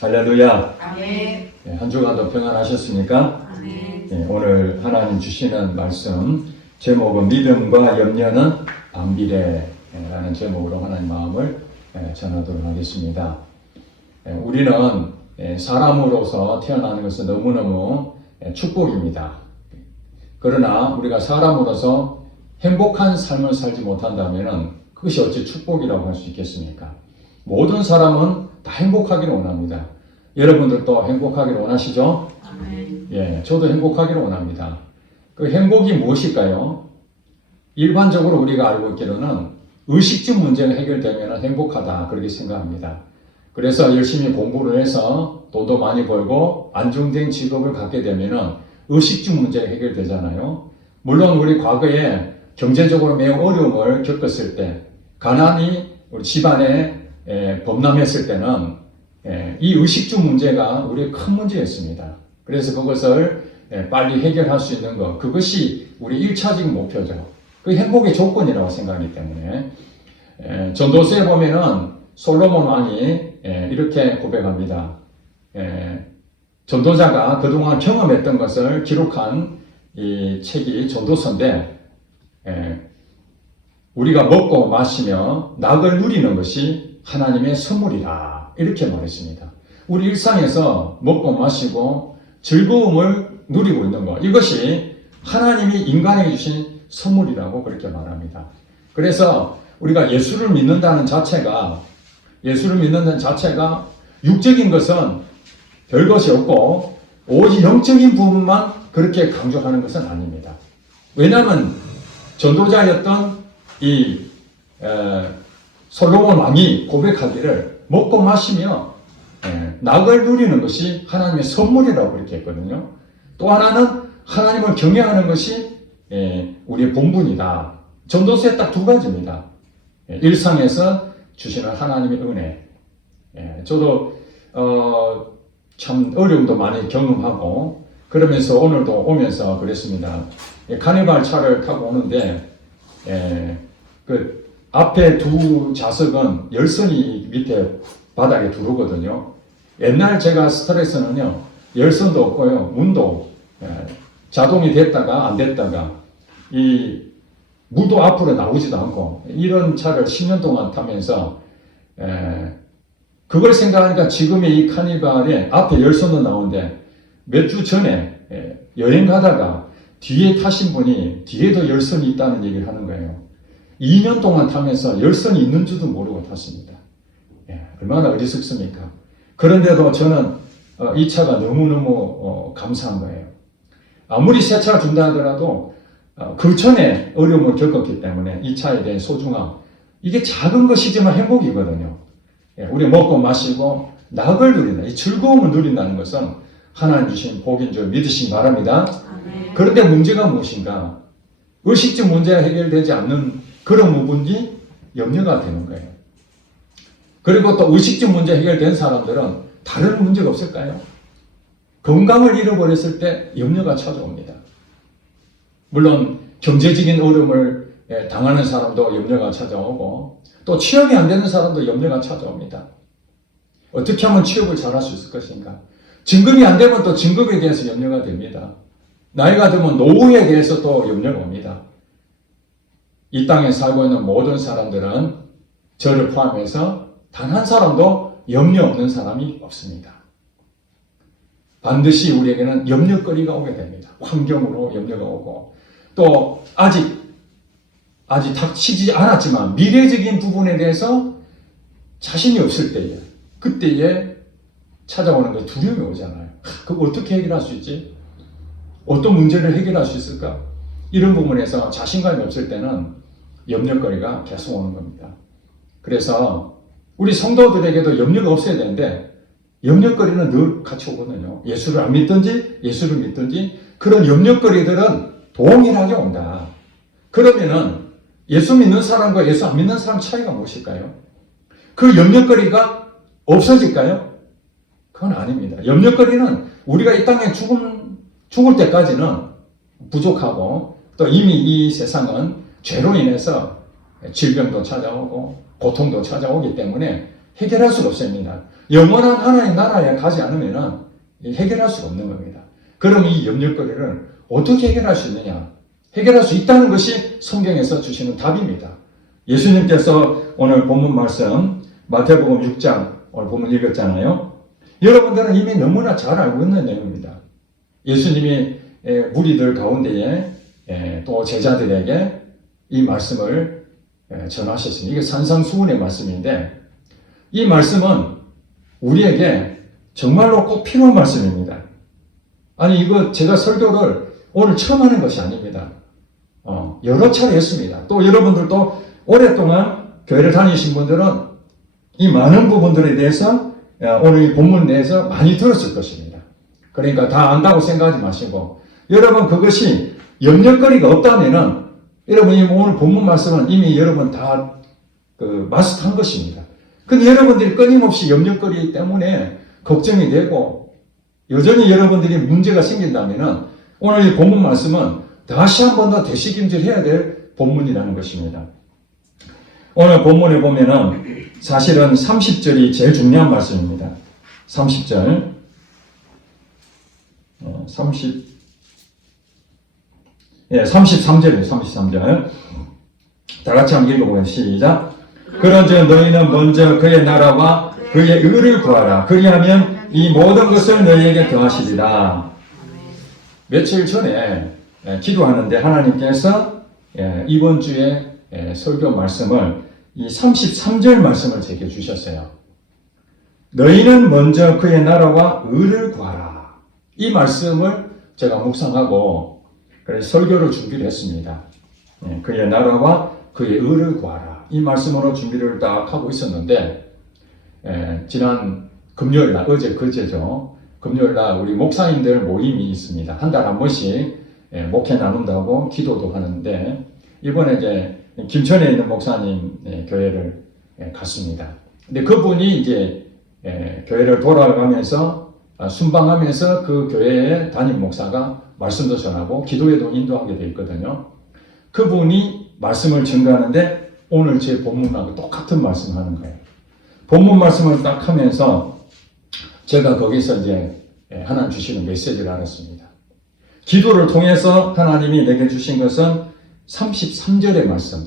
할렐루야. 아멘. 한 주간도 평안하셨습니까? 아멘. 오늘 하나님 주시는 말씀 제목은 믿음과 염려는 반비례라는 제목으로 하나님 마음을 전하도록 하겠습니다. 우리는 사람으로서 태어나는 것은 너무너무 축복입니다. 그러나 우리가 사람으로서 행복한 삶을 살지 못한다면 그것이 어찌 축복이라고 할 수 있겠습니까? 모든 사람은 다 행복하기를 원합니다. 여러분들도 행복하기를 원하시죠? 아멘. 저도 행복하기를 원합니다. 그 행복이 무엇일까요? 일반적으로 우리가 알고 있기로는 의식주 문제가 해결되면 행복하다 그렇게 생각합니다. 그래서 열심히 공부를 해서 돈도 많이 벌고 안정된 직업을 갖게 되면 의식주 문제가 해결되잖아요. 물론 우리 과거에 경제적으로 매우 어려움을 겪었을 때 가난이 우리 집안에 범람했을 때는 이 의식주 문제가 우리의 큰 문제였습니다. 그래서 그것을 빨리 해결할 수 있는 것, 그것이 우리 1차적인 목표죠. 그 행복의 조건이라고 생각하기 때문에 전도서에 보면은 솔로몬 왕이 이렇게 고백합니다. 전도자가 그동안 경험했던 것을 기록한 이 책이 전도서인데 우리가 먹고 마시며 낙을 누리는 것이 하나님의 선물이다 이렇게 말했습니다. 우리 일상에서 먹고 마시고 즐거움을 누리고 있는 것, 이것이 하나님이 인간에게 주신 선물이라고 그렇게 말합니다. 그래서 우리가 예수를 믿는다는 자체가 육적인 것은 별것이 없고 오직 영적인 부분만 그렇게 강조하는 것은 아닙니다. 왜냐하면 전도자였던 이 솔로몬 왕이 고백하기를 먹고 마시며 낙을 누리는 것이 하나님의 선물이라고 그렇게 했거든요. 또 하나는 하나님을 경외하는 것이 우리의 본분이다. 전도서에 딱 두 가지입니다. 일상에서 주시는 하나님의 은혜. 저도 참 어려움도 많이 경험하고 그러면서 오늘도 오면서 그랬습니다. 카니발 차를 타고 오는데 그 앞에 두 좌석은 열선이 밑에 바닥에 두르거든요. 옛날 제가 스트레스는요, 열선도 없고요, 문도 자동이 됐다가 안 됐다가 이 무도 앞으로 나오지도 않고 이런 차를 10년 동안 타면서 그걸 생각하니까 지금의 이 카니발에 앞에 열선도 나오는데 몇 주 전에 여행 가다가 뒤에 타신 분이 뒤에도 열선이 있다는 얘기를 하는 거예요. 2년 동안 타면서 열선이 있는 줄도 모르고 탔습니다. 얼마나 어리석습니까? 그런데도 저는 이 차가 너무너무 감사한 거예요. 아무리 새 차를 준다 하더라도 그 전에 어려움을 겪었기 때문에 이 차에 대한 소중함, 이게 작은 것이지만 행복이거든요. 우리 먹고 마시고 낙을 누린다, 이 즐거움을 누린다는 것은 하나님 주신 복인 줄 믿으시기 바랍니다. 아멘. 그런데 문제가 무엇인가? 의식적 문제가 해결되지 않는 그런 부분이 염려가 되는 거예요. 그리고 또 의식적 문제 해결된 사람들은 다른 문제가 없을까요? 건강을 잃어버렸을 때 염려가 찾아옵니다. 물론 경제적인 어려움을 당하는 사람도 염려가 찾아오고 또 취업이 안 되는 사람도 염려가 찾아옵니다. 어떻게 하면 취업을 잘할 수 있을 것인가? 진급이 안 되면 또 진급에 대해서 염려가 됩니다. 나이가 들면 노후에 대해서 또 염려가 옵니다. 이 땅에 살고 있는 모든 사람들은 저를 포함해서 단 한 사람도 염려 없는 사람이 없습니다. 반드시 우리에게는 염려거리가 오게 됩니다. 환경으로 염려가 오고 또 아직 닥치지 않았지만 미래적인 부분에 대해서 자신이 없을 때에 그때에 찾아오는 그 두려움이 오잖아요. 그걸 어떻게 해결할 수 있지? 어떤 문제를 해결할 수 있을까? 이런 부분에서 자신감이 없을 때는 염려거리가 계속 오는 겁니다. 그래서 우리 성도들에게도 염려가 없어야 되는데 염려거리는 늘 같이 오거든요. 예수를 안 믿든지 예수를 믿든지 그런 염려거리들은 동일하게 온다. 그러면은 예수 믿는 사람과 예수 안 믿는 사람 차이가 무엇일까요? 그 염려거리가 없어질까요? 그건 아닙니다. 염려거리는 우리가 이 땅에 죽을 때까지는 부족하고 또 이미 이 세상은 죄로 인해서 질병도 찾아오고 고통도 찾아오기 때문에 해결할 수가 없습니다. 영원한 하나님 나라에 가지 않으면 해결할 수가 없는 겁니다. 그럼 이 염려거리를 어떻게 해결할 수 있느냐? 해결할 수 있다는 것이 성경에서 주시는 답입니다. 예수님께서 오늘 본문 말씀 마태복음 6장 오늘 본문 읽었잖아요. 여러분들은 이미 너무나 잘 알고 있는 내용입니다. 예수님이 무리들 가운데에 또 제자들에게 이 말씀을 전하셨습니다. 이게 산상수훈의 말씀인데 이 말씀은 우리에게 정말로 꼭 필요한 말씀입니다. 아니 이거 제가 설교를 오늘 처음 하는 것이 아닙니다. 여러 차례 했습니다. 또 여러분들도 오랫동안 교회를 다니신 분들은 이 많은 부분들에 대해서 오늘 이 본문 내에서 많이 들었을 것입니다. 그러니까 다 안다고 생각하지 마시고 여러분 그것이 염려거리가 없다면은 여러분이 오늘 본문 말씀은 이미 여러분 다 마스터한 것입니다. 근데 여러분들이 끊임없이 염려거리 때문에 걱정이 되고 여전히 여러분들이 문제가 생긴다면은 오늘 이 본문 말씀은 다시 한 번 더 되새김질 해야 될 본문이라는 것입니다. 오늘 본문에 보면은 사실은 30절이 제일 중요한 말씀입니다. 30절. 33절이에요. 33절. 다 같이 한번 읽어보겠습니다. 시작. 그런즉 너희는 먼저 그의 나라와 그의 의를 구하라. 그리하면 이 모든 것을 너희에게 더하시리라. 며칠 전에 기도하는데 하나님께서 이번 주에 설교 말씀을 이 33절 말씀을 제게 주셨어요. 너희는 먼저 그의 나라와 의를 구하라. 이 말씀을 제가 묵상하고 그래서 설교를 준비를 했습니다. 그의 나라와 그의 의를 구하라. 이 말씀으로 준비를 딱 하고 있었는데 지난 금요일날 어제 그제죠. 금요일날 우리 목사님들 모임이 있습니다. 한 달 한 번씩 목회 나눈다고 기도도 하는데 이번에 이제 김천에 있는 목사님 교회를 갔습니다. 근데 그분이 이제 교회를 돌아가면서 순방하면서 그 교회의 담임 목사가 말씀도 전하고 기도에도 인도하게 되어 있거든요. 그분이 말씀을 전가하는데 오늘 제 본문하고 똑같은 말씀을 하는 거예요. 본문 말씀을 딱 하면서 제가 거기서 이제 하나님 주시는 메시지를 알았습니다. 기도를 통해서 하나님이 내게 주신 것은 33절의 말씀,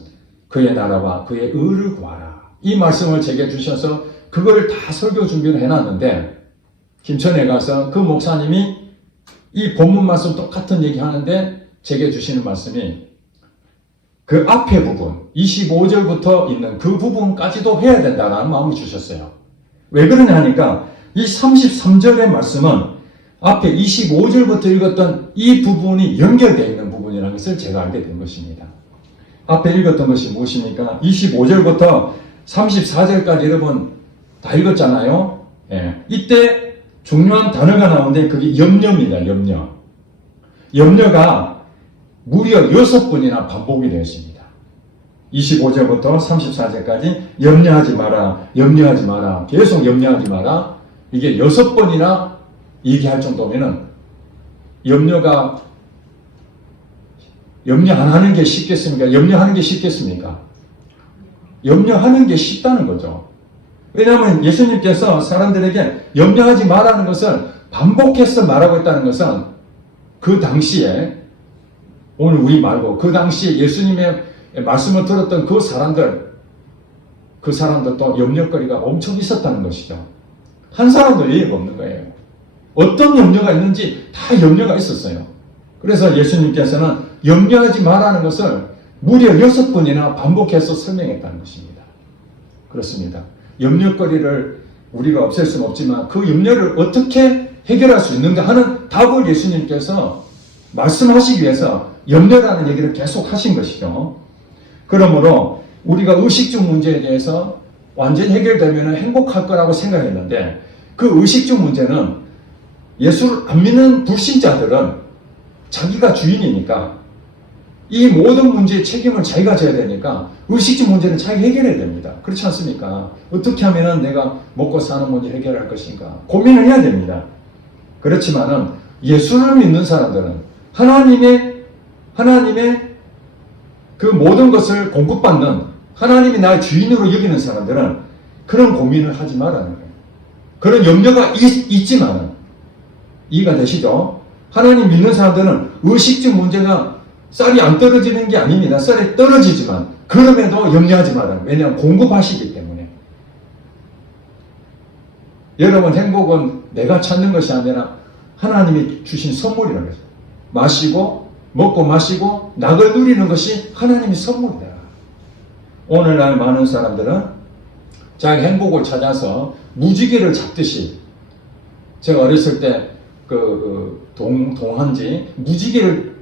그의 나라와 그의 의를 구하라. 이 말씀을 제게 주셔서 그걸 다 설교 준비를 해놨는데 김천에 가서 그 목사님이 이 본문 말씀 똑같은 얘기 하는데 제게 주시는 말씀이 그 앞에 부분 25절부터 있는 그 부분까지도 해야 된다는 마음을 주셨어요. 왜 그러냐 하니까 이 33절의 말씀은 앞에 25절부터 읽었던 이 부분이 연결되어 있는 부분이라는 것을 제가 알게 된 것입니다. 앞에 읽었던 것이 무엇입니까? 25절부터 34절까지 여러분 다 읽었잖아요. 이때 중요한 단어가 나오는데 그게 염려입니다. 염려. 염려가 무려 6번이나 반복이 되었습니다. 25절부터 34절까지 염려하지 마라, 염려하지 마라, 계속 염려하지 마라. 이게 6번이나 얘기할 정도면은 염려 안 하는 게 쉽겠습니까? 염려하는 게 쉽겠습니까? 염려하는 게 쉽다는 거죠. 왜냐하면 예수님께서 사람들에게 염려하지 말라는 것을 반복해서 말하고 있다는 것은 그 당시에 오늘 우리 말고 그 당시에 예수님의 말씀을 들었던 그 사람들도 염려거리가 엄청 있었다는 것이죠. 한 사람도 예의가 없는 거예요. 어떤 염려가 있는지 다 염려가 있었어요. 그래서 예수님께서는 염려하지 말라는 것을 무려 6번이나 반복해서 설명했다는 것입니다. 그렇습니다. 염려거리를 우리가 없앨 수는 없지만 그 염려를 어떻게 해결할 수 있는가 하는 답을 예수님께서 말씀하시기 위해서 염려라는 얘기를 계속 하신 것이죠. 그러므로 우리가 의식주 문제에 대해서 완전히 해결되면 행복할 거라고 생각했는데 그 의식주 문제는 예수를 안 믿는 불신자들은 자기가 주인이니까 이 모든 문제의 책임을 자기가 져야 되니까 의식주 문제는 자기가 해결해야 됩니다. 그렇지 않습니까? 어떻게 하면 내가 먹고 사는 문제 해결할 것인가 고민을 해야 됩니다. 그렇지만은 예수를 믿는 사람들은 하나님의 그 모든 것을 공급받는 하나님이 나의 주인으로 여기는 사람들은 그런 고민을 하지 말라는 거예요. 그런 염려가 있지만 이해가 되시죠? 하나님 믿는 사람들은 의식적 문제가 쌀이 안 떨어지는 게 아닙니다. 쌀이 떨어지지만 그럼에도 염려하지 말아요. 왜냐하면 공급하시기 때문에. 여러분, 행복은 내가 찾는 것이 아니라 하나님이 주신 선물이라는 거죠. 먹고 마시고 낙을 누리는 것이 하나님의 선물이다. 오늘날 많은 사람들은 자기 행복을 찾아서 무지개를 잡듯이, 제가 어렸을 때 동한지 무지개를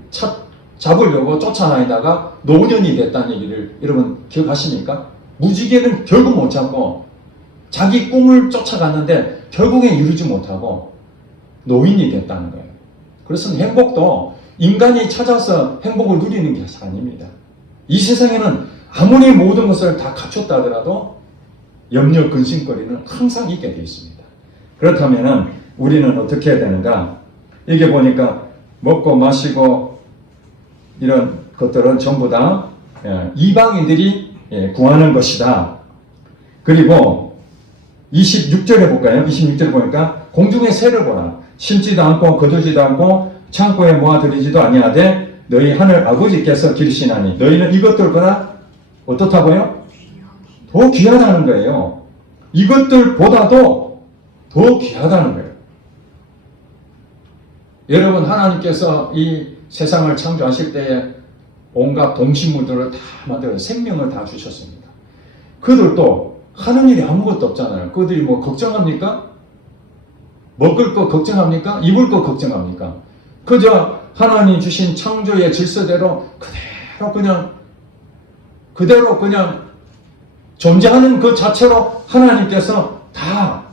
잡으려고 쫓아다니다가 노년이 됐다는 얘기를 여러분 기억하십니까? 무지개는 결국 못 잡고 자기 꿈을 쫓아갔는데 결국엔 이루지 못하고 노인이 됐다는 거예요. 그래서 행복도 인간이 찾아서 행복을 누리는 게 아닙니다. 이 세상에는 아무리 모든 것을 다 갖췄다 하더라도 염려, 근심거리는 항상 있게 되어 있습니다. 그렇다면 우리는 어떻게 해야 되는가? 이게 보니까 먹고 마시고 이런 것들은 전부 다 이방인들이 구하는 것이다. 그리고 26절에 볼까요? 26절에 보니까 공중의 새를 보라. 심지도 않고 거두지도 않고 창고에 모아들이지도 아니하되 너희 하늘 아버지께서 기르시나니 너희는 이것들보다 어떻다고요? 더 귀하다는 거예요. 이것들보다도 더 귀하다는 거예요. 여러분, 하나님께서 이 세상을 창조하실 때에 온갖 동식물들을 다 만들어 생명을 다 주셨습니다. 그들도 하는 일이 아무것도 없잖아요. 그들이 뭐 걱정합니까? 먹을 거 걱정합니까? 입을 거 걱정합니까? 그저 하나님 주신 창조의 질서대로 그대로 그냥 존재하는 그 자체로 하나님께서 다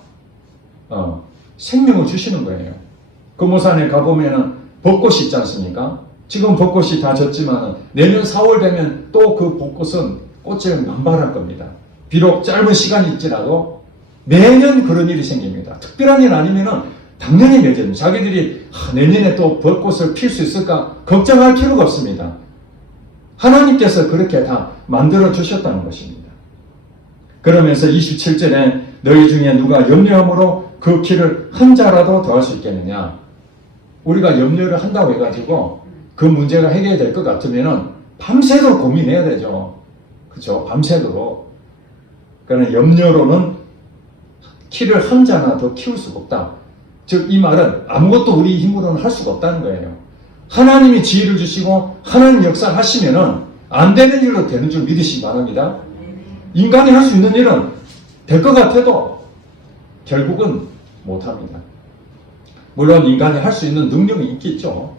생명을 주시는 거예요. 금오산에 가보면은 벚꽃이 있지 않습니까? 지금 벚꽃이 다 졌지만 내년 4월 되면 또 그 벚꽃은 꽃을 만발할 겁니다. 비록 짧은 시간이 있지라도 매년 그런 일이 생깁니다. 특별한 일 아니면은 당연히 매년 자기들이 내년에 또 벚꽃을 필 수 있을까 걱정할 필요가 없습니다. 하나님께서 그렇게 다 만들어 주셨다는 것입니다. 그러면서 27절에 너희 중에 누가 염려함으로 그 키를 한 자라도 더할 수 있겠느냐. 우리가 염려를 한다고 해가지고 그 문제가 해결될 것 같으면은 밤새도록 고민해야 되죠. 그렇죠? 밤새도록. 그러나 염려로는 키를 한 자나 더 키울 수가 없다. 즉 이 말은 아무것도 우리 힘으로는 할 수가 없다는 거예요. 하나님이 지혜를 주시고 하나님 역사하시면은 안 되는 일로 되는 줄 믿으시기 바랍니다. 인간이 할 수 있는 일은 될 것 같아도 결국은 못합니다. 물론 인간이 할 수 있는 능력이 있겠죠.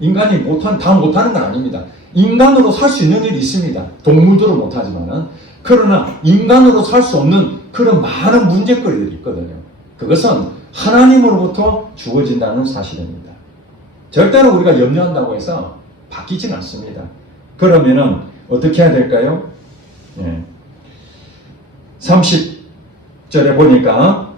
인간이 다 못하는 건 아닙니다. 인간으로 살 수 있는 일이 있습니다. 동물들은 못하지만은. 그러나 인간으로 살 수 없는 그런 많은 문제거리들이 있거든요. 그것은 하나님으로부터 주어진다는 사실입니다. 절대로 우리가 염려한다고 해서 바뀌진 않습니다. 그러면은 어떻게 해야 될까요? 30절에 보니까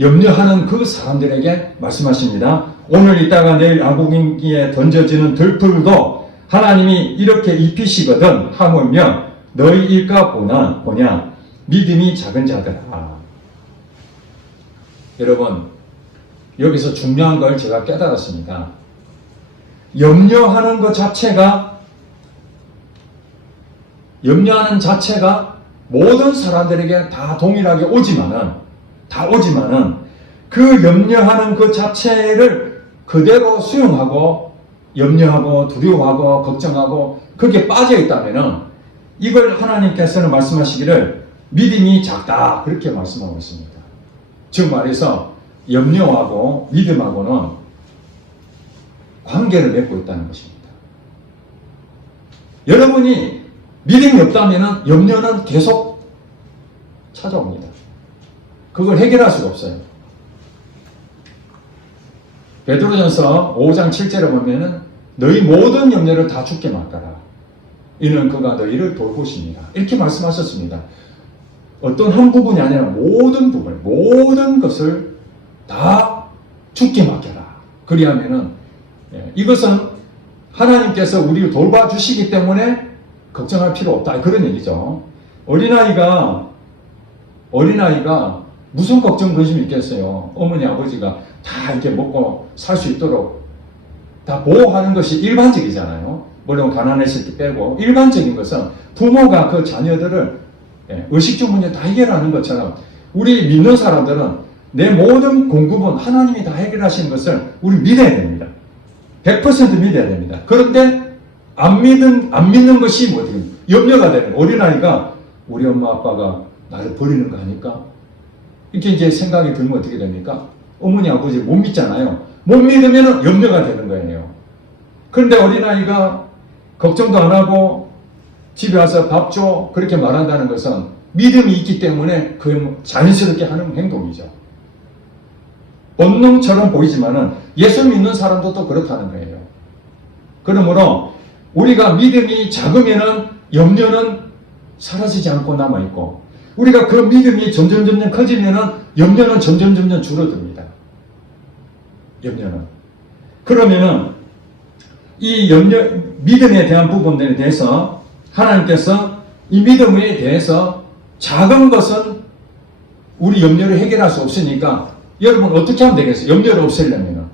염려하는 그 사람들에게 말씀하십니다. 오늘 있다가 내일 아궁이에 던져지는 들풀도 하나님이 이렇게 입히시거든 하물며 너희 일까 보냐 믿음이 작은 자들아. 여러분, 여기서 중요한 걸 제가 깨달았습니다. 염려하는 것 자체가 모든 사람들에게 다 동일하게 오지만은 그 염려하는 그 자체를 그대로 수용하고 염려하고 두려워하고 걱정하고 거기에 빠져 있다면은 이걸 하나님께서는 말씀하시기를 믿음이 작다 그렇게 말씀하고 있습니다. 즉 말해서 염려하고 믿음하고는 관계를 맺고 있다는 것입니다. 여러분이 믿음이 없다면 염려는 계속 찾아옵니다. 그걸 해결할 수가 없어요. 베드로전서 5장 7절에 보면은 너희 모든 염려를 다 주께 맡겨라. 이는 그가 너희를 돌보십니다. 이렇게 말씀하셨습니다. 어떤 한 부분이 아니라 모든 것을 다 주께 맡겨라. 그리하면은 이것은 하나님께서 우리를 돌봐주시기 때문에 걱정할 필요 없다. 그런 얘기죠. 어린아이가 어린아이가 무슨 걱정 근심이 있겠어요. 어머니 아버지가 다 이렇게 먹고 살 수 있도록 다 보호하는 것이 일반적이잖아요. 물론 가난했을 때 빼고 일반적인 것은 부모가 그 자녀들을 의식주 문제 다 해결하는 것처럼 우리 믿는 사람들은 내 모든 공급은 하나님이 다 해결하시는 것을 우리 믿어야 됩니다. 100% 믿어야 됩니다. 그런데 안 믿는 것이 뭐든 염려가 되는 어린아이가 우리 엄마 아빠가 나를 버리는 거 아닐까? 이렇게 이제 생각이 들면 어떻게 됩니까? 어머니 아버지 못 믿잖아요. 못 믿으면 염려가 되는 거예요. 그런데 어린아이가 걱정도 안 하고 집에 와서 밥 줘 그렇게 말한다는 것은 믿음이 있기 때문에 그 자연스럽게 하는 행동이죠. 본능처럼 보이지만은 예수 믿는 사람도 또 그렇다는 거예요. 그러므로 우리가 믿음이 작으면은 염려는 사라지지 않고 남아있고 우리가 그 믿음이 점점 커지면은 염려는 점점 줄어듭니다. 염려는. 그러면은 이 믿음에 대한 부분들에 대해서 하나님께서 이 믿음에 대해서 작은 것은 우리 염려를 해결할 수 없으니까 여러분 어떻게 하면 되겠어요? 염려를 없애려면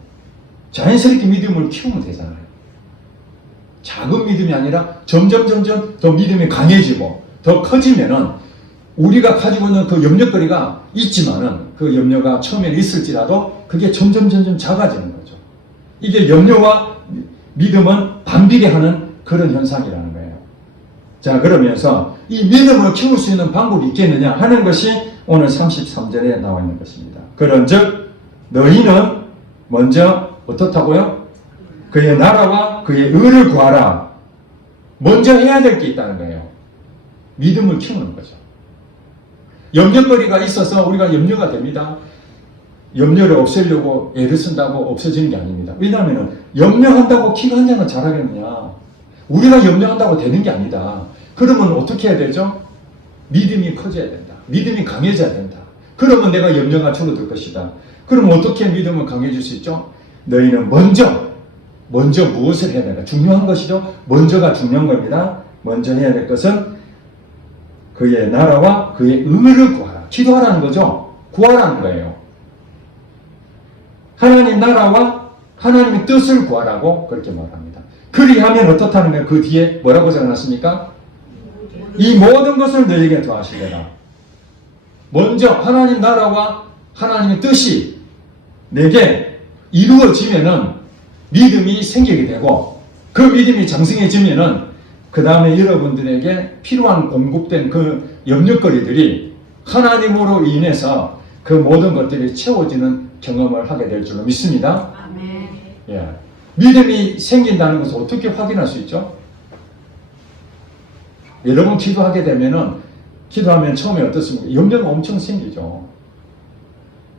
자연스럽게 믿음을 키우면 되잖아요. 작은 믿음이 아니라 점점 더 믿음이 강해지고 더 커지면은 우리가 가지고 있는 그 염려거리가 있지만은 그 염려가 처음에는 있을지라도 그게 점점 작아지는 거죠. 이게 염려와 믿음은 반비례하는 그런 현상이라는 거예요. 자, 그러면서 이 믿음을 키울 수 있는 방법이 있겠느냐 하는 것이 오늘 33절에 나와 있는 것입니다. 그런즉 너희는 먼저 어떻다고요? 그의 나라와 그의 의를 구하라. 먼저 해야 될 게 있다는 거예요. 믿음을 키우는 거죠. 염려거리가 있어서 우리가 염려가 됩니다. 염려를 없애려고 애를 쓴다고 없어지는 게 아닙니다. 왜냐하면 염려한다고 키가 한 장은 잘하겠느냐. 우리가 염려한다고 되는 게 아니다. 그러면 어떻게 해야 되죠? 믿음이 커져야 된다. 믿음이 강해져야 된다. 그러면 내가 염려가 줄어들 것이다. 그럼 어떻게 믿음을 강해질 수 있죠? 너희는 먼저 무엇을 해야 되나? 중요한 것이죠. 먼저가 중요한 겁니다. 먼저 해야 될 것은 그의 나라와 그의 의를 구하라. 기도하라는 거죠. 구하라는 거예요. 하나님 나라와 하나님의 뜻을 구하라고 그렇게 말합니다. 그리하면 어떻다는 거예요? 그 뒤에 뭐라고 적어놨습니까? 이 모든 것을 너희에게 더하시리라. 먼저 하나님 나라와 하나님의 뜻이 내게 이루어지면은 믿음이 생기게 되고 그 믿음이 장성해지면은 그 다음에 여러분들에게 필요한 공급된 그 염려거리들이 하나님으로 인해서 그 모든 것들이 채워지는 경험을 하게 될 줄로 믿습니다. 아멘. 예. 믿음이 생긴다는 것을 어떻게 확인할 수 있죠? 여러분 기도하게 되면은 기도하면 처음에 어떻습니까? 염려가 엄청 생기죠.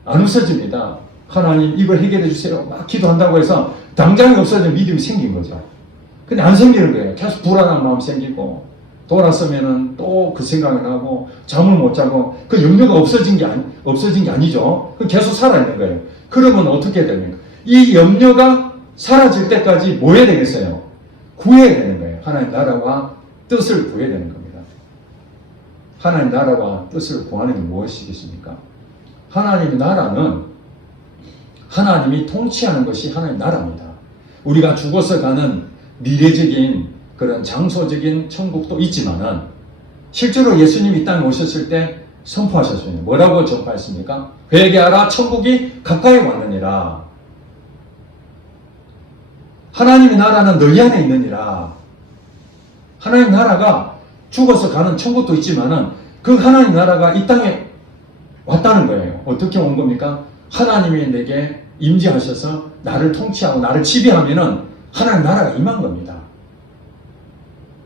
안 없어집니다. 하나님 이걸 해결해 주세요. 막 기도한다고 해서 당장에 없어지면 믿음이 생긴 거죠. 근데 안 생기는 거예요. 계속 불안한 마음 생기고 돌아서면은 또 그 생각이 나고 잠을 못 자고 그 염려가 없어진 게 아니죠. 계속 살아있는 거예요. 그러면 어떻게 됩니까? 이 염려가 사라질 때까지 뭐 해야 되겠어요? 구해야 되는 거예요. 하나님 나라와 뜻을 구해야 되는 겁니다. 하나님 나라와 뜻을 구하는 게 무엇이겠습니까? 하나님의 나라는 하나님이 통치하는 것이 하나님 나라입니다. 우리가 죽어서 가는 미래적인 그런 장소적인 천국도 있지만은 실제로 예수님이 이 땅에 오셨을 때 선포하셨습니다. 뭐라고 전파했습니까? 회개하라 천국이 가까이 왔느니라. 하나님의 나라는 너희 안에 있느니라. 하나님 나라가 죽어서 가는 천국도 있지만은 그 하나님 나라가 이 땅에 왔다는 거예요. 어떻게 온 겁니까? 하나님이 내게 임재하셔서 나를 통치하고 나를 지배하면은 하나님 나라가 임한 겁니다.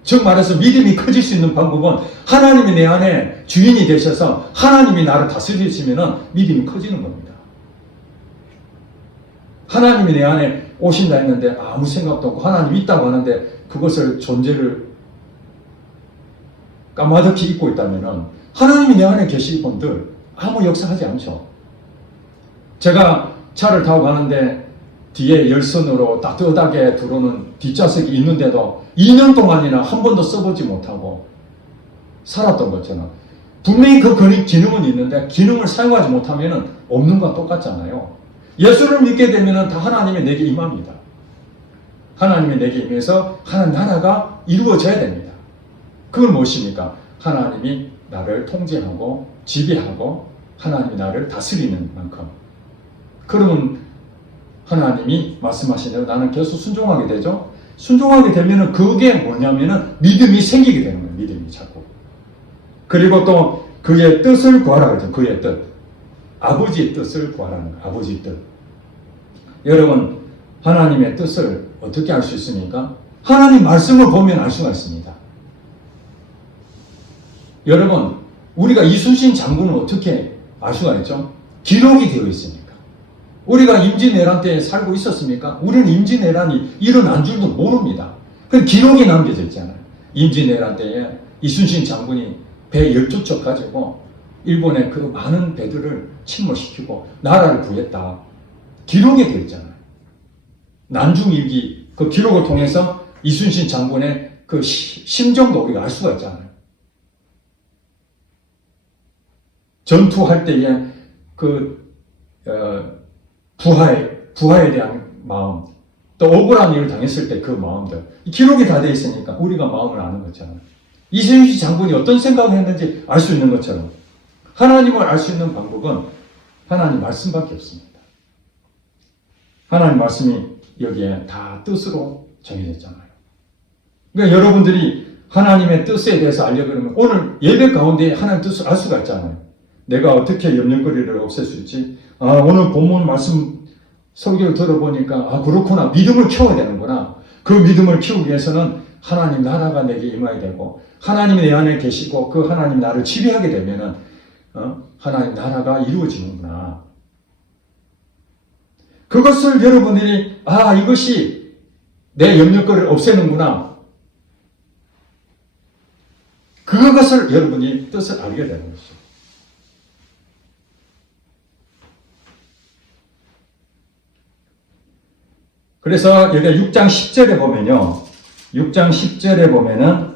즉 말해서 믿음이 커질 수 있는 방법은 하나님이 내 안에 주인이 되셔서 하나님이 나를 다스리시면은 믿음이 커지는 겁니다. 하나님이 내 안에 오신다 했는데 아무 생각도 없고 하나님이 있다고 하는데 그것을 존재를 까마득히 잊고 있다면은 하나님이 내 안에 계실 분들 아무 역사하지 않죠. 제가 차를 타고 가는데 뒤에 열선으로 따뜻하게 들어오는 뒷좌석이 있는데도 2년 동안이나 한 번도 써보지 못하고 살았던 것처럼 분명히 그 기능은 있는데 기능을 사용하지 못하면 없는 것과 똑같잖아요. 예수를 믿게 되면 다 하나님이 내게 임합니다. 하나님이 내게 임해서 하나님 나라가 이루어져야 됩니다. 그건 무엇입니까? 하나님이 나를 통제하고 지배하고 하나님이 나를 다스리는 만큼. 그러면 하나님이 말씀하시는 대로 나는 계속 순종하게 되죠. 순종하게 되면 그게 뭐냐면은 믿음이 생기게 되는 거예요. 믿음이 자꾸. 그리고 또 그의 뜻을 구하라 그러죠. 그의 뜻. 아버지의 뜻을 구하라는 거예요. 아버지의 뜻. 여러분, 하나님의 뜻을 어떻게 알 수 있습니까? 하나님 말씀을 보면 알 수가 있습니다. 여러분, 우리가 이순신 장군을 어떻게 알 수가 있죠? 기록이 되어 있으니까. 우리가 임진왜란 때 살고 있었습니까? 우리는 임진왜란이 일어난 줄도 모릅니다. 그 기록이 남겨져 있잖아요. 임진왜란 때에 이순신 장군이 배 12척 가지고 일본의 그 많은 배들을 침몰시키고 나라를 구했다. 기록이 되어 있잖아요. 난중일기 그 기록을 통해서 이순신 장군의 그 심정도 우리가 알 수가 있잖아요. 전투할 때에 그 부하에 대한 마음, 또 억울한 일을 당했을 때 그 마음들, 기록이 다 되어 있으니까 우리가 마음을 아는 거잖아요. 이순신 장군이 어떤 생각을 했는지 알 수 있는 것처럼 하나님을 알 수 있는 방법은 하나님 말씀밖에 없습니다. 하나님 말씀이 여기에 다 뜻으로 정해졌잖아요. 그러니까 여러분들이 하나님의 뜻에 대해서 알려고 그러면 오늘 예배 가운데 하나님 뜻을 알 수가 있잖아요. 내가 어떻게 염려거리를 없앨 수 있지? 오늘 본문 말씀 설교를 들어보니까 그렇구나. 믿음을 키워야 되는구나. 그 믿음을 키우기 위해서는 하나님 나라가 내게 임해야 되고 하나님이 내 안에 계시고 그 하나님 나를 지배하게 되면은 하나님 나라가 이루어지는구나. 그것을 여러분들이 이것이 내 염려거리를 없애는구나. 그것을 여러분이 뜻을 알게 되는 것이죠. 그래서 여기 6장 10절에 보면요. 6장 10절에 보면은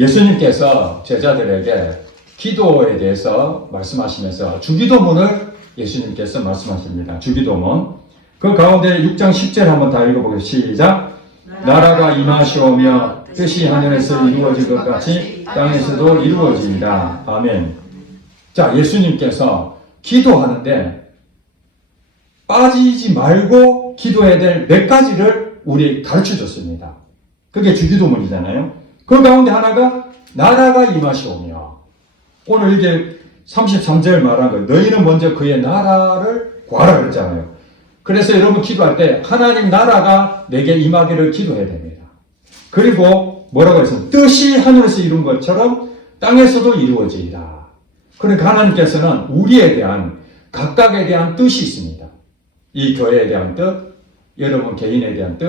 예수님께서 제자들에게 기도에 대해서 말씀하시면서 주기도문을 예수님께서 말씀하십니다. 주기도문. 그 가운데 6장 10절 한번 다 읽어보겠습니다. 시작. 나라가 임하시오며 뜻이 하늘에서 이루어진 것 같이 땅에서도 이루어집니다. 아멘. 자, 예수님께서 기도하는데 빠지지 말고 기도해야 될 몇 가지를 우리 가르쳐 줬습니다. 그게 주기도문이잖아요. 그 가운데 하나가 나라가 임하시오며 오늘 이게 33절 말한 거예요. 너희는 먼저 그의 나라를 구하라 그랬잖아요. 그래서 여러분 기도할 때 하나님 나라가 내게 임하기를 기도해야 됩니다. 그리고 뭐라고 했습니까? 뜻이 하늘에서 이룬 것처럼 땅에서도 이루어지리라. 그러니까 하나님께서는 우리에 대한 각각에 대한 뜻이 있습니다. 이 교회에 대한 뜻, 여러분 개인에 대한 뜻,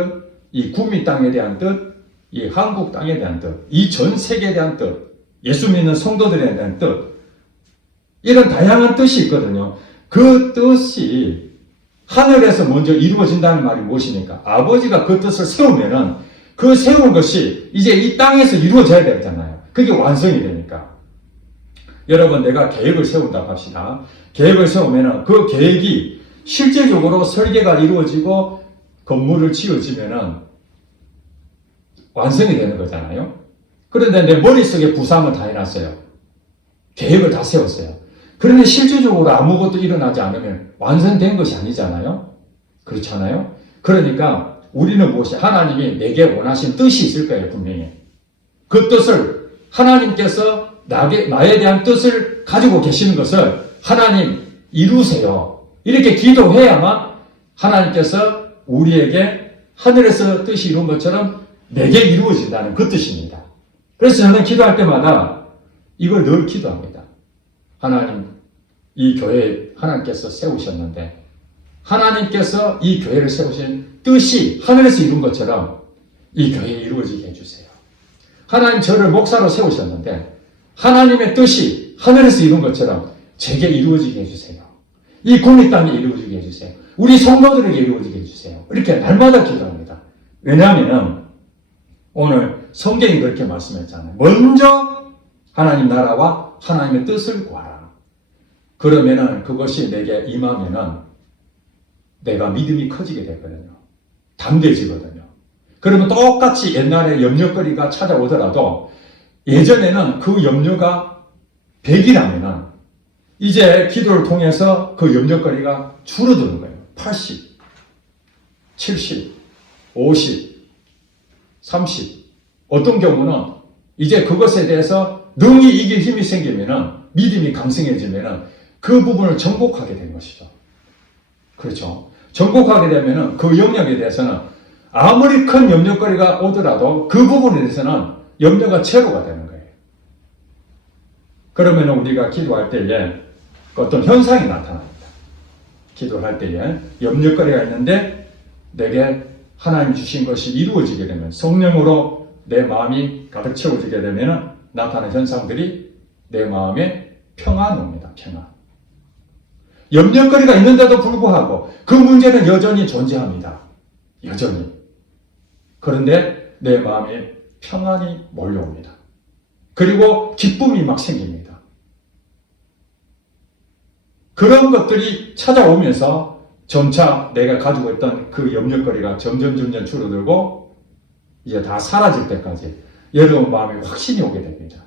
이 국민 땅에 대한 뜻, 이 한국 땅에 대한 뜻, 이 전 세계에 대한 뜻, 예수 믿는 성도들에 대한 뜻, 이런 다양한 뜻이 있거든요. 그 뜻이 하늘에서 먼저 이루어진다는 말이 무엇입니까? 아버지가 그 뜻을 세우면은 그 세운 것이 이제 이 땅에서 이루어져야 되잖아요. 그게 완성이 되니까. 여러분, 내가 계획을 세운다고 합시다. 계획을 세우면은 그 계획이 실제적으로 설계가 이루어지고 건물을 지어지면은 완성이 되는 거잖아요. 그런데 내 머릿속에 구상을 다 해놨어요. 계획을 다 세웠어요. 그런데 실질적으로 아무것도 일어나지 않으면 완성된 것이 아니잖아요. 그렇잖아요. 그러니까 우리는 무엇이 하나님이 내게 원하신 뜻이 있을 거예요. 분명히. 그 뜻을 하나님께서 나에 대한 뜻을 가지고 계시는 것을 하나님 이루세요. 이렇게 기도해야만 하나님께서 우리에게 하늘에서 뜻이 이룬 것처럼 내게 이루어진다는 그 뜻입니다. 그래서 저는 기도할 때마다 이걸 늘 기도합니다. 하나님, 이 교회 하나님께서 세우셨는데 하나님께서 이 교회를 세우신 뜻이 하늘에서 이룬 것처럼 이 교회에 이루어지게 해주세요. 하나님 저를 목사로 세우셨는데 하나님의 뜻이 하늘에서 이룬 것처럼 제게 이루어지게 해주세요. 이 국민 땅에 이루어지게 해주세요. 우리 성도들에게 이루어지게 해주세요. 이렇게 날마다 기도합니다. 왜냐하면 오늘 성경이 그렇게 말씀했잖아요. 먼저 하나님 나라와 하나님의 뜻을 구하라. 그러면은 그것이 내게 임하면은 내가 믿음이 커지게 되거든요. 담대해지거든요. 그러면 똑같이 옛날에 염려거리가 찾아오더라도 예전에는 그 염려가 100이라면은 이제 기도를 통해서 그 염려거리가 줄어드는 거예요. 80, 70, 50, 30. 어떤 경우는 이제 그것에 대해서 능히 이길 힘이 생기면은 믿음이 강성해지면은 그 부분을 정복하게 된 것이죠. 그렇죠. 정복하게 되면은 그 영역에 대해서는 아무리 큰 염려거리가 오더라도 그 부분에 대해서는 염려가 제로가 되는 거예요. 그러면 우리가 기도할 때에 어떤 현상이 나타납니다. 기도를 할 때에 염려거리가 있는데 내게 하나님 주신 것이 이루어지게 되면 성령으로 내 마음이 가득 채워지게 되면 나타나는 현상들이 내 마음에 평안이 옵니다. 평안. 염려거리가 있는데도 불구하고 그 문제는 여전히 존재합니다. 여전히. 그런데 내 마음에 평안이 몰려옵니다. 그리고 기쁨이 막 생깁니다. 그런 것들이 찾아오면서 점차 내가 가지고 있던 그 염려거리가 점점 줄어들고 이제 다 사라질 때까지 여러분 마음에 확신이 오게 됩니다.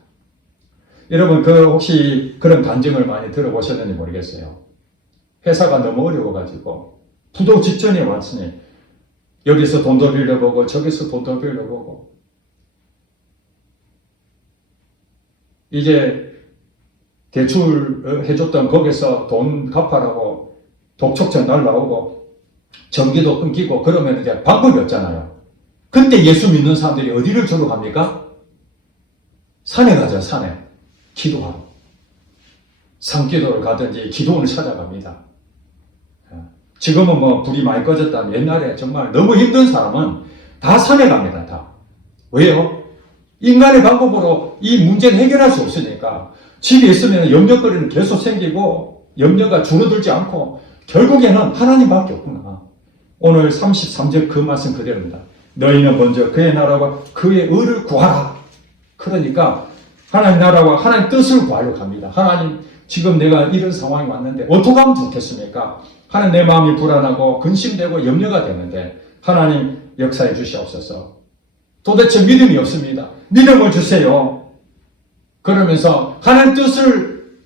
여러분 혹시 그런 간증을 많이 들어보셨는지 모르겠어요. 회사가 너무 어려워가지고 부도 직전에 왔으니 여기서 돈도 빌려보고 저기서 돈도 빌려보고 이제 대출해줬던 거기서 돈 갚아라고 독촉전 날라오고 전기도 끊기고 그러면 이제 방법이 없잖아요. 그때 예수 믿는 사람들이 어디를 주로 갑니까? 산에 가죠. 산에. 기도하러. 산기도를 가든지 기도원을 찾아갑니다. 지금은 뭐 불이 많이 꺼졌다면 옛날에 정말 너무 힘든 사람은 다 산에 갑니다. 다. 왜요? 인간의 방법으로 이 문제를 해결할 수 없으니까 집에 있으면 염려거리는 계속 생기고 염려가 줄어들지 않고 결국에는 하나님밖에 없구나. 오늘 33절 그 말씀 그대로입니다. 너희는 먼저 그의 나라와 그의 의를 구하라. 그러니까 하나님 나라와 하나님 뜻을 구하려고 합니다. 하나님 지금 내가 이런 상황이 왔는데 어떻게 하면 좋겠습니까? 하나님 내 마음이 불안하고 근심되고 염려가 되는데 하나님 역사해 주시옵소서. 도대체 믿음이 없습니다. 믿음을 주세요. 그러면서 하나님 뜻을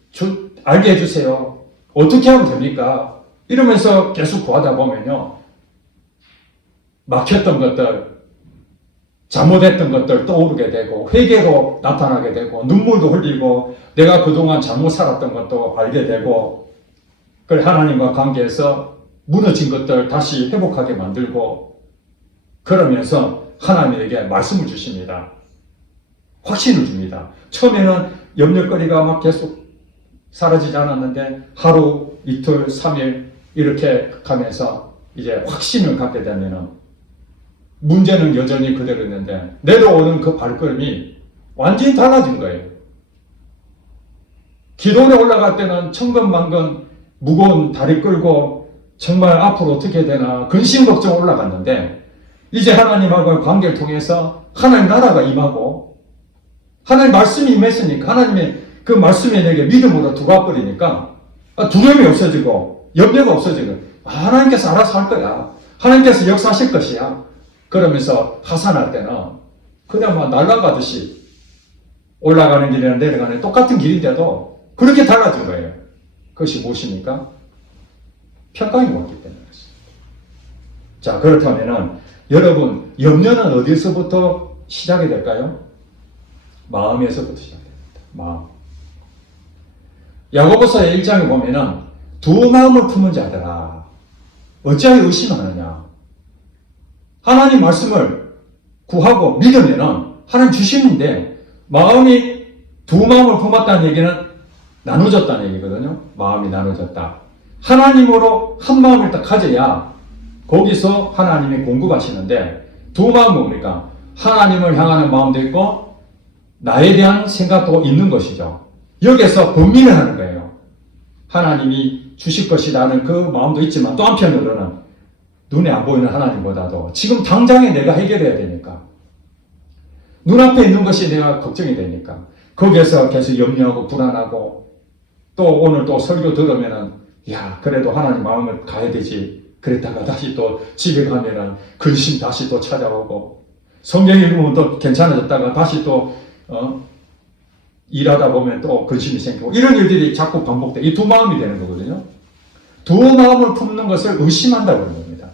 알게 해주세요. 어떻게 하면 됩니까? 이러면서 계속 구하다 보면요. 막혔던 것들, 잘못했던 것들 떠오르게 되고 회개로 나타나게 되고 눈물도 흘리고 내가 그동안 잘못 살았던 것도 알게 되고 그래 하나님과 관계에서 무너진 것들 다시 회복하게 만들고 그러면서 하나님에게 말씀을 주십니다. 확신을 줍니다. 처음에는 염려거리가 막 계속 사라지지 않았는데 하루, 이틀, 3일 이렇게 가면서 이제 확신을 갖게 되면은 문제는 여전히 그대로 있는데 내려오는 그 발걸음이 완전히 달라진 거예요. 기도원에 올라갈 때는 천근만근 무거운 다리 끌고 정말 앞으로 어떻게 되나 근심 걱정 올라갔는데 이제 하나님하고의 관계를 통해서 하나님 나라가 임하고 하나님 말씀이 임했으니까 하나님의 그 말씀에 내게 믿음으로 들어와버리니까 두려움이 없어지고 염려가 없어지고 하나님께서 알아서 할 거야. 하나님께서 역사하실 것이야. 그러면서 하산할 때는 그냥 막 날아가듯이 올라가는 길이나 내려가는 똑같은 길인데도 그렇게 달라진 거예요. 그것이 무엇입니까? 평강이 왔기 때문에 그렇습니다. 자, 그렇다면은 여러분 염려는 어디서부터 시작이 될까요? 마음에서부터 시작됩니다. 마음. 야고보서의 1장에 보면은 두 마음을 품은 자들아 어찌하여 의심하느냐. 하나님 말씀을 구하고 믿으면은 하나님 주시는데 마음이 두 마음을 품었다는 얘기는 나눠졌다는 얘기거든요. 마음이 나눠졌다. 하나님으로 한 마음을 딱 가져야 거기서 하나님이 공급하시는데 두 마음은 뭡니까? 하나님을 향하는 마음도 있고 나에 대한 생각도 있는 것이죠. 여기에서 범민을 하는 거예요. 하나님이 주실 것이라는 그 마음도 있지만 또 한편으로는 눈에 안 보이는 하나님보다도 지금 당장에 내가 해결해야 되니까 눈앞에 있는 것이 내가 걱정이 되니까 거기에서 계속 염려하고 불안하고 또 오늘 또 설교 들으면은 야 그래도 하나님 마음을 가야 되지. 그랬다가 다시 또 집에 가면은 근심 다시 또 찾아오고 성경 읽으면 또 괜찮아졌다가 다시 또 일하다 보면 또 근심이 생기고 이런 일들이 자꾸 반복돼. 이 두 마음이 되는 거거든요. 두 마음을 품는 것을 의심한다고 하는 겁니다.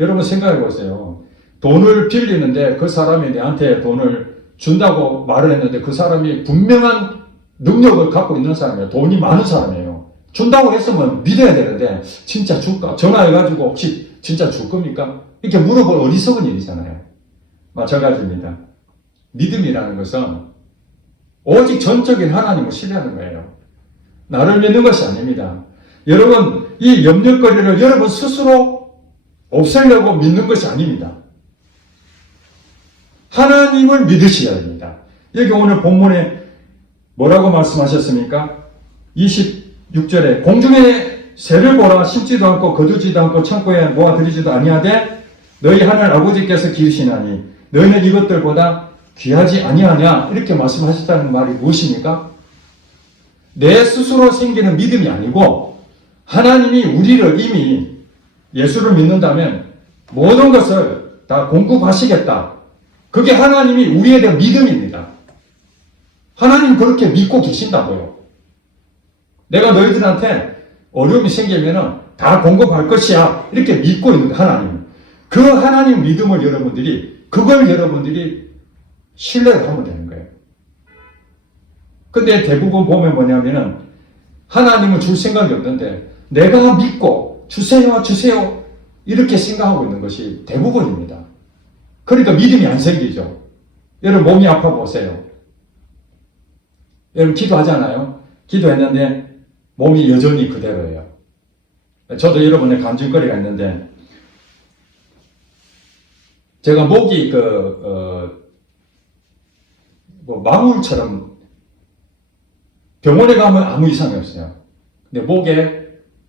여러분 생각해 보세요. 돈을 빌리는데 그 사람이 내한테 돈을 준다고 말을 했는데 그 사람이 분명한 능력을 갖고 있는 사람이에요. 돈이 많은 사람이에요. 준다고 했으면 믿어야 되는데 진짜 줄까? 전화해가지고 혹시 진짜 줄 겁니까? 이렇게 물어볼 어리석은 일이잖아요. 마찬가지입니다. 믿음이라는 것은 오직 전적인 하나님을 신뢰하는 거예요. 나를 믿는 것이 아닙니다. 여러분 이 염려거리를 여러분 스스로 없애려고 믿는 것이 아닙니다. 하나님을 믿으셔야 합니다. 여기 오늘 본문에 뭐라고 말씀하셨습니까? 26절에 공중에 새를 보라 심지도 않고 거두지도 않고 창고에 모아들이지도 아니하되 너희 하늘 아버지께서 기르시나니 너희는 이것들보다 귀하지 아니하냐 이렇게 말씀하셨다는 말이 무엇입니까? 내 스스로 생기는 믿음이 아니고 하나님이 우리를 이미 예수를 믿는다면 모든 것을 다 공급하시겠다. 그게 하나님이 우리에 대한 믿음입니다. 하나님 그렇게 믿고 계신다고요. 내가 너희들한테 어려움이 생기면 다 공급할 것이야. 이렇게 믿고 있는 하나님. 그 하나님 믿음을 그걸 여러분들이 신뢰를 하면 되는 거예요. 근데 대부분 보면 뭐냐면은 하나님은 줄 생각이 없는데 내가 믿고 주세요 이렇게 생각하고 있는 것이 대부분입니다. 그러니까 믿음이 안 생기죠. 여러분 몸이 아파 보세요. 여러분 기도하잖아요. 기도했는데 몸이 여전히 그대로예요. 저도 여러분의 간증거리가 있는데 제가 목이 망울처럼 병원에 가면 아무 이상이 없어요. 근데 목에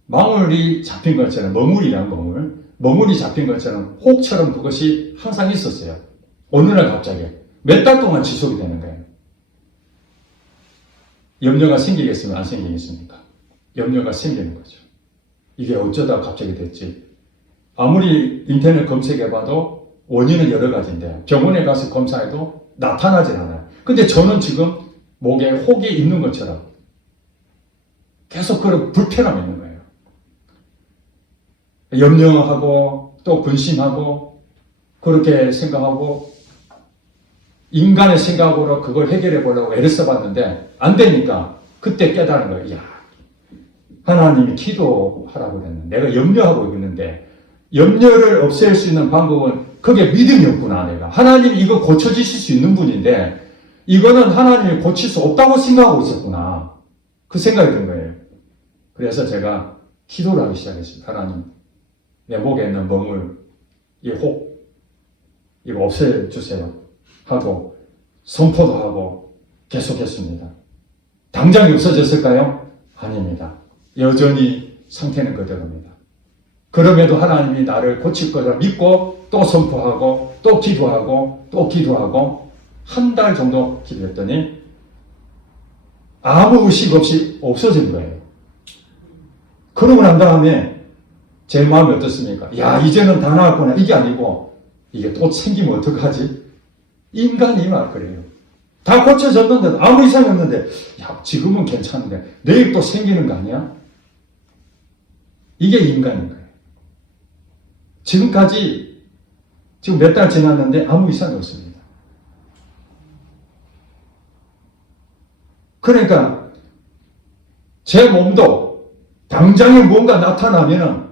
망울이 잡힌 것처럼 멍울이 잡힌 것처럼 혹처럼 그것이 항상 있었어요. 어느 날 갑자기 몇 달 동안 지속이 되는 거예요. 염려가 생기겠으면 안 생기겠습니까? 염려가 생기는 거죠. 이게 어쩌다 갑자기 됐지. 아무리 인터넷 검색해봐도 원인은 여러 가지인데 병원에 가서 검사해도 나타나질 않아요. 근데 저는 지금 목에 혹이 있는 것처럼 계속 그런 불편함이 있는 거예요. 염려하고 또 근심하고 그렇게 생각하고 인간의 생각으로 그걸 해결해 보려고 애를 써봤는데 안 되니까 그때 깨달은 거예요. 야, 하나님이 기도하라고 그랬는데 내가 염려하고 있는데 염려를 없앨 수 있는 방법은 그게 믿음이 없구나. 내가 하나님이 이거 고쳐주실 수 있는 분인데 이거는 하나님이 고칠 수 없다고 생각하고 있었구나. 그 생각이 든 거예요. 그래서 제가 기도를 하기 시작했습니다. 하나님, 내 목에 있는 멍울, 이 혹, 이거 없애주세요. 하고 선포도 하고 계속했습니다. 당장이 없어졌을까요? 아닙니다. 여전히 상태는 그대로입니다. 그럼에도 하나님이 나를 고칠 거라 믿고 또 선포하고 또 기도하고 또 기도하고 한 달 정도 기도했더니 아무 의식 없이 없어진 거예요. 그러고 난 다음에 제 마음이 어떻습니까? 야, 이제는 다 나았구나. 이게 아니고 이게 또 생기면 어떡하지? 인간이 막 그래요. 다 고쳐졌는데 아무 이상이 없는데 야, 지금은 괜찮은데 내일 또 생기는 거 아니야? 이게 인간인 거예요. 지금까지 지금 몇 달 지났는데 아무 이상이 없습니다. 그러니까 제 몸도 당장에 뭔가 나타나면은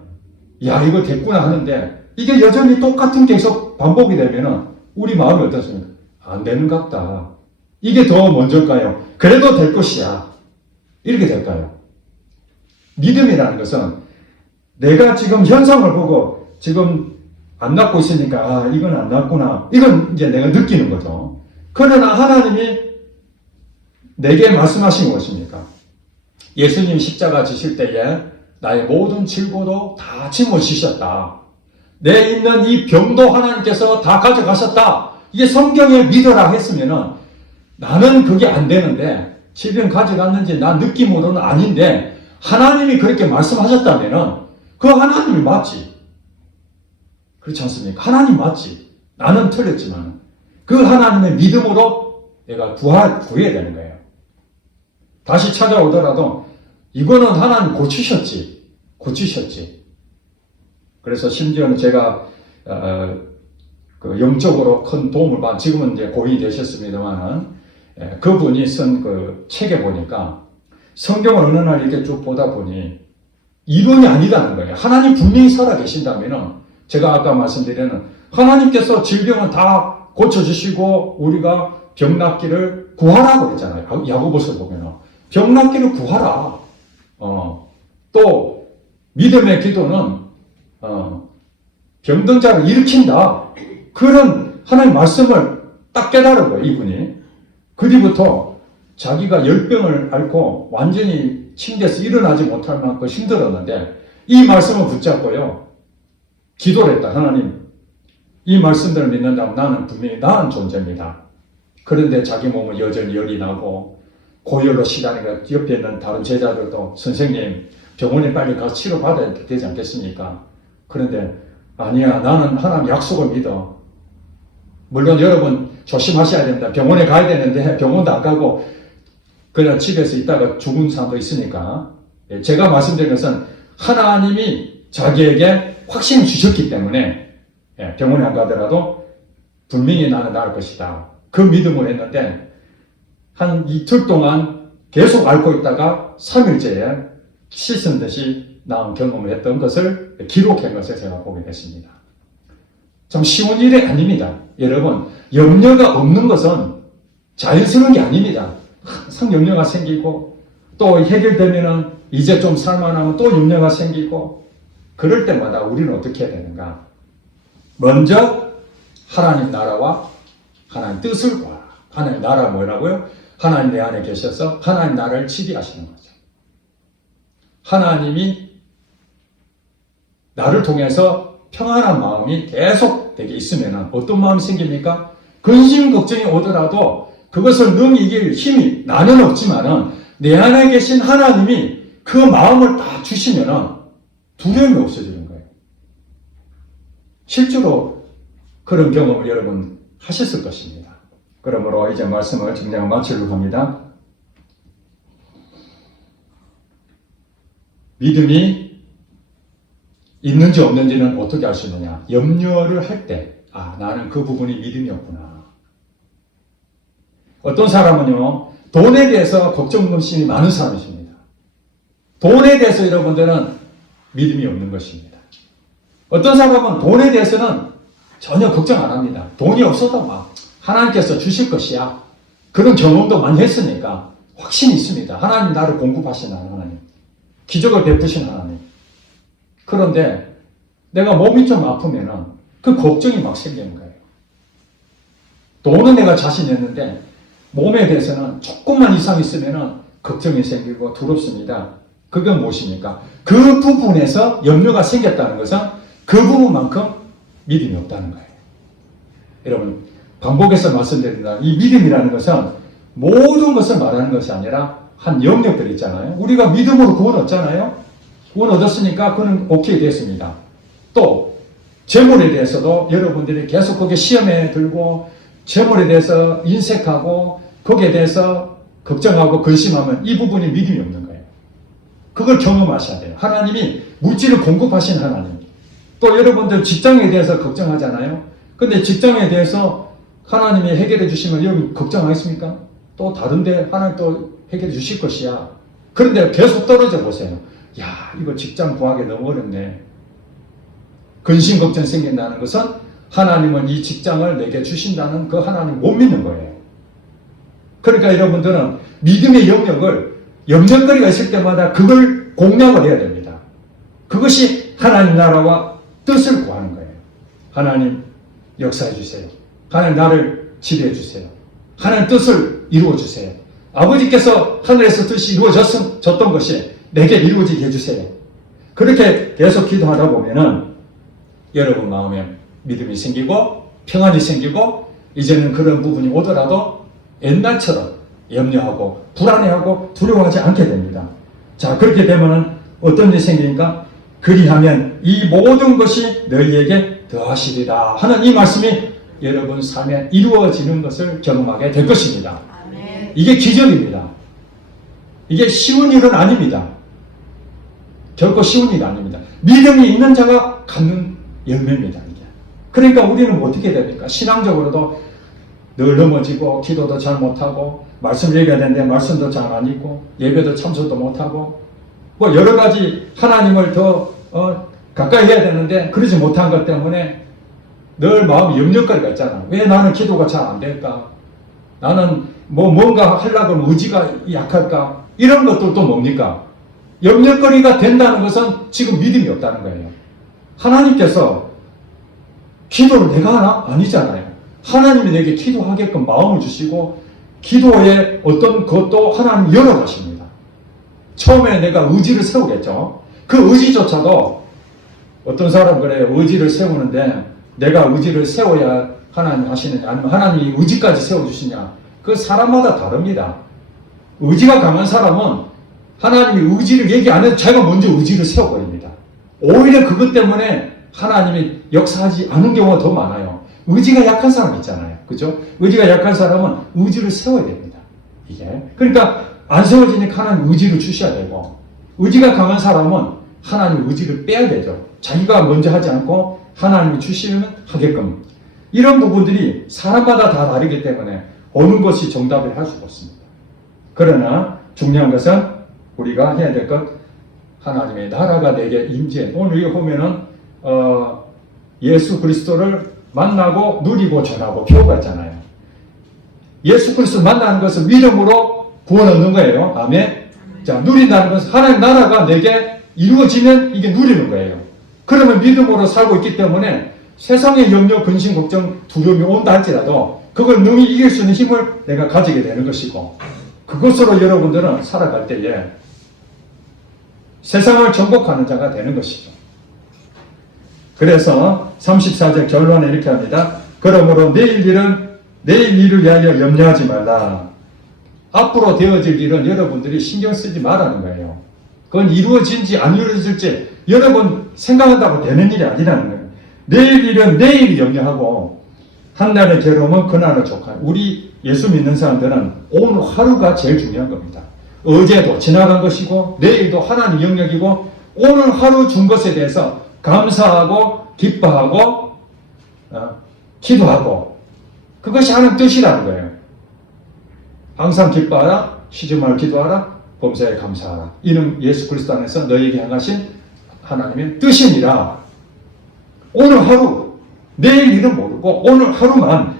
야, 이거 됐구나 하는데 이게 여전히 똑같은 계속 반복이 되면은 우리 마음이 어떻습니까? 안 되는 것 같다. 이게 더 먼저일까요? 그래도 될 것이야. 이렇게 될까요? 믿음이라는 것은 내가 지금 현상을 보고 지금 안 낫고 있으니까 아, 이건 안 낫구나. 이건 이제 내가 느끼는 거죠. 그러나 하나님이 내게 말씀하신 것입니까? 예수님 십자가 지실 때에 나의 모든 질고도 다 짊어지셨다. 내 있는 이 병도 하나님께서 다 가져가셨다. 이게 성경에 믿어라 했으면은 나는 그게 안 되는데 질병 가져갔는지 난 느낌으로는 아닌데 하나님이 그렇게 말씀하셨다면은 그 하나님이 맞지. 그렇지 않습니까? 하나님 맞지. 나는 틀렸지만 그 하나님의 믿음으로 내가 구해야 되는 거예요. 다시 찾아오더라도 이거는 하나님 고치셨지. 그래서 심지어는 제가 그 영적으로 큰 도움을 받, 지금은 이제 고인이 되셨습니다만은 그분이 쓴 그 책에 보니까 성경을 어느 날 이렇게 쭉 보다 보니 이론이 아니다는 거예요. 하나님 분명히 살아계신다면은 제가 아까 말씀드리는 하나님께서 질병은 다 고쳐주시고 우리가 병 낫기를 구하라고 그랬잖아요. 야고보서 보면은 병 낫기를 구하라. 또 믿음의 기도는 병든 자를 일으킨다. 그런 하나님의 말씀을 딱 깨달은 거예요, 이분이. 그 뒤부터 자기가 열병을 앓고 완전히 침대에서 일어나지 못할 만큼 힘들었는데 이 말씀을 붙잡고요. 기도를 했다. 하나님, 이 말씀들을 믿는다면 나는 분명히 나은 존재입니다. 그런데 자기 몸은 여전히 열이 나고 고열로 시다니까 옆에 있는 다른 제자들도 선생님 병원에 빨리 가서 치료받아야 되지 않겠습니까? 그런데 아니야, 나는 하나님 약속을 믿어. 물론 여러분 조심하셔야 됩니다. 병원에 가야 되는데 병원도 안 가고 그냥 집에서 있다가 죽은 사람도 있으니까 제가 말씀드린 것은 하나님이 자기에게 확신을 주셨기 때문에 병원에 안 가더라도 분명히 나는 나을 것이다. 그 믿음을 했는데 한 이틀 동안 계속 앓고 있다가 3일째에 씻은 듯이 나은 경험을 했던 것을 기록한 것을 제가 보게 됐습니다. 참 쉬운 일이 아닙니다. 여러분, 염려가 없는 것은 자연스러운 게 아닙니다. 항상 염려가 생기고 또 해결되면은 이제 좀 살만하면 또 염려가 생기고 그럴 때마다 우리는 어떻게 해야 되는가? 먼저 하나님 나라와 하나님 뜻을 구하라. 하나님 나라 뭐라고요? 하나님 내 안에 계셔서 하나님 나라를 지배하시는 거죠. 하나님이 나를 통해서 평안한 마음이 계속 되게 있으면 어떤 마음이 생깁니까? 근심 걱정이 오더라도 그것을 능히 이길 힘이 나는 없지만은 내 안에 계신 하나님이 그 마음을 다 주시면은 두려움이 없어지는 거예요. 실제로 그런 경험을 여러분 하셨을 것입니다. 그러므로 이제 말씀을 정리하고 마치려고 합니다. 믿음이 있는지 없는지는 어떻게 알 수 있느냐? 염려를 할 때, 나는 그 부분이 믿음이었구나. 어떤 사람은요, 돈에 대해서 걱정심이 많은 사람이십니다. 돈에 대해서 여러분들은 믿음이 없는 것입니다. 어떤 사람은 돈에 대해서는 전혀 걱정 안 합니다. 돈이 없어도 하나님께서 주실 것이야. 그런 경험도 많이 했으니까 확신이 있습니다. 하나님 나를 공급하시는 하나님. 기적을 베푸신 하나님. 그런데 내가 몸이 좀 아프면은 그 걱정이 막 생기는 거예요. 돈은 내가 자신있는데 몸에 대해서는 조금만 이상 있으면은 걱정이 생기고 두렵습니다. 그게 무엇입니까? 그 부분에서 염려가 생겼다는 것은 그 부분만큼 믿음이 없다는 거예요. 여러분, 반복해서 말씀드립니다. 이 믿음이라는 것은 모든 것을 말하는 것이 아니라 한 영역들이 있잖아요. 우리가 믿음으로 구원 얻잖아요. 구원 얻었으니까 그는 오케이 됐습니다. 또 재물에 대해서도 여러분들이 계속 거기에 시험에 들고 재물에 대해서 인색하고 거기에 대해서 걱정하고 근심하면 이 부분이 믿음이 없는 거예요. 그걸 경험하셔야 돼요. 하나님이 물질을 공급하신 하나님. 또 여러분들 직장에 대해서 걱정하잖아요. 근데 직장에 대해서 하나님이 해결해 주시면 여러분 걱정하겠습니까? 또 다른데 하나님 또 해결해 주실 것이야. 그런데 계속 떨어져 보세요. 야, 이거 직장 구하기 너무 어렵네. 근심 걱정 생긴다는 것은 하나님은 이 직장을 내게 주신다는 그 하나님 못 믿는 거예요. 그러니까 여러분들은 믿음의 영역을 염려거리가 있을 때마다 그걸 공략을 해야 됩니다. 그것이 하나님 나라와 뜻을 구하는 거예요. 하나님 역사해 주세요. 하나님 나를 지배해 주세요. 하나님 뜻을 이루어 주세요. 아버지께서 하늘에서 뜻이 이루어졌던 것이 내게 이루어지게 해주세요. 그렇게 계속 기도하다 보면은 여러분 마음에 믿음이 생기고 평안이 생기고 이제는 그런 부분이 오더라도 옛날처럼 염려하고 불안해하고 두려워하지 않게 됩니다. 자, 그렇게 되면은 어떤 일이 생기니까 그리하면 이 모든 것이 너희에게 더하시리라 하는 이 말씀이 여러분 삶에 이루어지는 것을 경험하게 될 것입니다. 아멘. 이게 기적입니다. 이게 쉬운 일은 아닙니다. 결코 쉬운 일이 아닙니다. 믿음이 있는 자가 갖는 열매입니다. 이게. 그러니까 우리는 어떻게 됩니까? 신앙적으로도 늘 넘어지고 기도도 잘 못하고 말씀 얘기해야 되는데 말씀도 잘 안 읽고 예배도 참석도 못하고 뭐 여러 가지 하나님을 더 가까이 해야 되는데 그러지 못한 것 때문에 늘 마음이 염려거리가 있잖아. 왜 나는 기도가 잘 안 될까? 나는 뭔가 하려고 하면 의지가 약할까? 이런 것들도 뭡니까? 염려거리가 된다는 것은 지금 믿음이 없다는 거예요. 하나님께서 기도를 내가 하나? 아니잖아요. 하나님이 내게 기도하게끔 마음을 주시고 기도에 어떤 것도 하나님 열어가십니다. 처음에 내가 의지를 세우겠죠. 그 의지조차도 어떤 사람 그래요. 의지를 세우는데 내가 의지를 세워야 하나님 하시느냐 아니면 하나님이 의지까지 세워주시냐. 그 사람마다 다릅니다. 의지가 강한 사람은 하나님이 의지를 얘기 안 해도 자기가 먼저 의지를 세워버립니다. 오히려 그것 때문에 하나님이 역사하지 않은 경우가 더 많아요. 의지가 약한 사람 있잖아요. 그죠? 의지가 약한 사람은 의지를 세워야 됩니다. 이게. 그러니까 안 세워지니까 하나님 의지를 주셔야 되고 의지가 강한 사람은 하나님 의지를 빼야 되죠. 자기가 먼저 하지 않고 하나님이 주시면 하게끔. 이런 부분들이 사람마다 다 다르기 때문에 어느 것이 정답을 할 수가 없습니다. 그러나 중요한 것은 우리가 해야 될 것, 하나님의 나라가 내게 임재. 오늘 이거 보면은 예수 그리스도를 만나고 누리고 전하고 표가 있잖아요. 예수 그리스도 만나는 것은 믿음으로 구원 얻는 거예요. 아멘. 자, 누린다는 것은 하나님 나라가 내게 이루어지면 이게 누리는 거예요. 그러면 믿음으로 살고 있기 때문에 세상의 염려, 근심, 걱정, 두려움이 온다 할지라도 그걸 능히 이길 수 있는 힘을 내가 가지게 되는 것이고 그것으로 여러분들은 살아갈 때에 세상을 정복하는 자가 되는 것이죠. 그래서 34절 결론에 이렇게 합니다. 그러므로 내일 일을 위하여 염려하지 말라. 앞으로 되어질 일은 여러분들이 신경 쓰지 말라는 거예요. 그건 이루어진지 안 이루어질지 여러분 생각한다고 되는 일이 아니라는 거예요. 내일 일은 내일 염려하고 한 날의 괴로움은 그날의 족한. 우리 예수 믿는 사람들은 오늘 하루가 제일 중요한 겁니다. 어제도 지나간 것이고 내일도 하나님 영역이고 오늘 하루 준 것에 대해서 감사하고 기뻐하고 기도하고 그것이 하나님 뜻이라는 거예요. 항상 기뻐하라, 쉬지 말고 기도하라, 범사에 감사하라. 이는 예수 그리스도 안에서 너에게 향하신 하나님의 뜻이니라. 오늘 하루, 내일 일은 모르고 오늘 하루만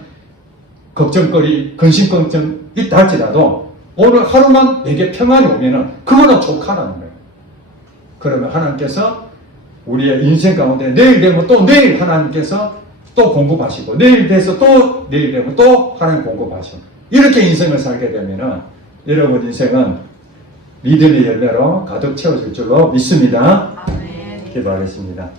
걱정거리, 근심걱정 있다 할지라도 오늘 하루만 내게 평안이 오면은 그거는 족하라는 거예요. 그러면 하나님께서 우리의 인생 가운데 내일 되면 또 내일 하나님께서 또 공급하시고 내일 돼서 또 내일 되면 또 하나님 공급하시고 이렇게 인생을 살게 되면은 여러분 인생은 믿음의 열매로 가득 채워질 줄로 믿습니다. 아멘. 기도하겠습니다.